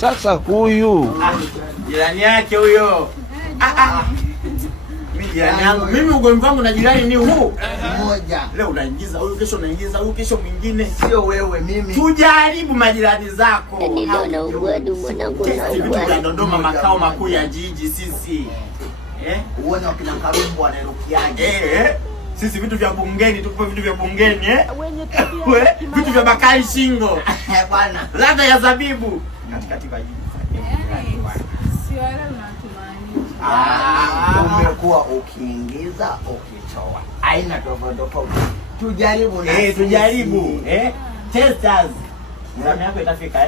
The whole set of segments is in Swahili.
Sasa huyu jirani yake huyo. Mimi jirani yangu, mimi ugomvi wangu na jirani ni huu mmoja. Leo unaingiza huyu, kesho unaingiza huyu, kesho mwingine. Sio wewe, mimi. Tujaribu majirani zako. Vitu vya Dodoma, makao makuu ya jiji sisi. Uone wakina Karumbu wanarukiaje. Sisi vitu vya bungeni, tupo vitu vya bungeni vitu vya Bakari Shingo. Bwana. Ladha ya zabibu katikati kwa jiji. Sio wale unatumaanisha. Umekuwa ukiingiza ukitoa. Haina tofauti. Tujaribu na tujaribu. Testers. Ndani yako itafika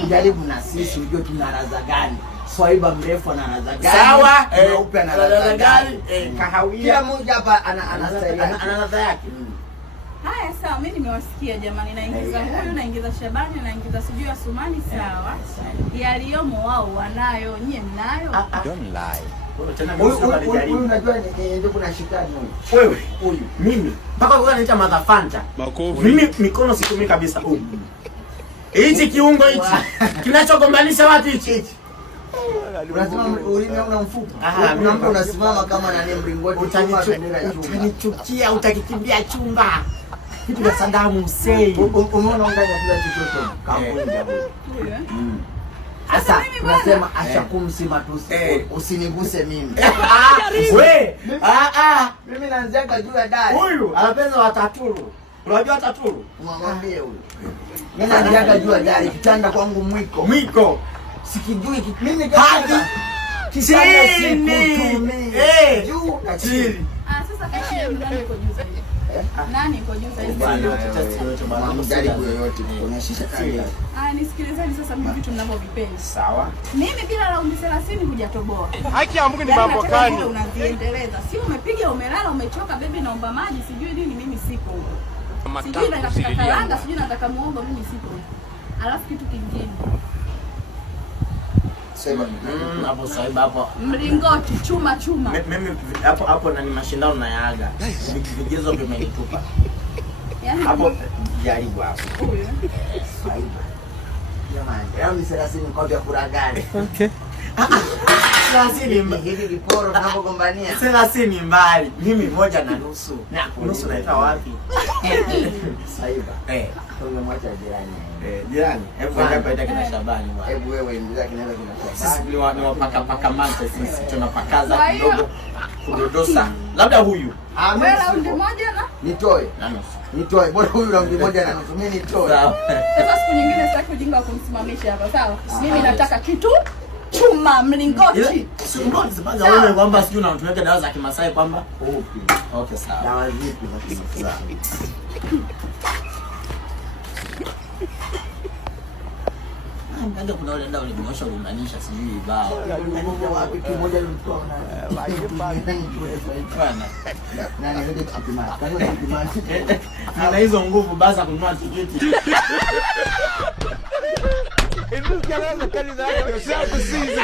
Tujaribu na sisi ujue tuna ladha gani. Swaiba mrefu ana ladha gani? Sawa. Mweupe ana ladha gani? Kahawia. Kila mmoja hapa ana ladha yake. Haya sawa, mimi nimewasikia jamani, naingiza huyu, naingiza Shabani, naingiza sijui Asumani, sawa. Yaliyomo wao wanayo, nyie mnayo? Don't lie. Huyu unajua ndio kuna shikani huyu. Wewe, huyu. Mimi. Mpaka wewe unaniita madhafanta. Mimi mikono situmii kabisa huyu. Hichi kiungo hichi kinachogombanisha watu hichi. Unasema ulimi una mfupa. Unaamka unasimama kama nani mlingoti, utanichukia, utakikimbia chumba. Kitu cha Saddam Hussein. Umeona unganya kila chochote. Kamunja huyo. Sasa tunasema acha kumsima tu, usiniguse mimi. Wewe, mimi naanzia juu ya dari. Huyu anapenda wataturu. Unajua wataturu? Mwambie huyu. Mimi naanzia juu ya dari, kitanda kwangu mwiko. Mwiko. Sikijui mimi kama kitanda sikutumii. Juu na chini. Sasa kama mgani yuko juu zaidi? Nani yuko juu zaidi? Bwana mjaribu yoyote kuonyesha kile. Nisikilizeni sasa, mimi vitu ninavyovipenda. Sawa. Mimi bila raundi 30 hujatoboa. Haki ya Mungu ni mambo gani? Unaziendeleza. Si umepiga, umelala, umechoka, baby naomba maji, sijui nini, mimi sipo huko. Sijui nataka karanga, sijui nataka muombe, mimi sipo huko. Alafu kitu kingine. Sema hapo Swaiba hapo. Mlingoti chuma. Mimi hapo na ni mashindano na Yaga. Vigezo vimenitupa. Yaani hapo jaribu hapo. Swaiba. Jamani, leo ni 30 kwa vya kuragani. Okay. 30 hili liporo tunapogombania. 30 mbali. Mimi 1.5. Na nusu naita wapi? Swaiba. Tungemwacha jirani. Jirani. Hebu hapa ita kina Shabani bwana. Hebu wewe ingiza kinaweza kina Shabani. Sisi ni wapaka mate sisi tunapakaza kidogo. Kudodosa. Labda huyu. Wewe raundi moja na? Nitoe. Na nusu. Nitoe. Bora huyu raundi moja na nusu. Mimi nitoe. Sawa. Sasa siku nyingine sitaki ujinga wa kumsimamisha hapa, sawa? Mimi nataka kitu chuma mlingoti. Sio mbona sababu wewe kwamba sijui unatumia dawa za Kimasai kwamba upi. Okay sawa. Dawa zipi za Kimasai? Ndio kuna wale ndio walimosha kuunganisha sijui bao. Wapi kimoja ulitoa na nani ndio kupima. Kama kupima. Na hizo nguvu basi kununua tiketi. Ndio kile kile ndio sio kusizi.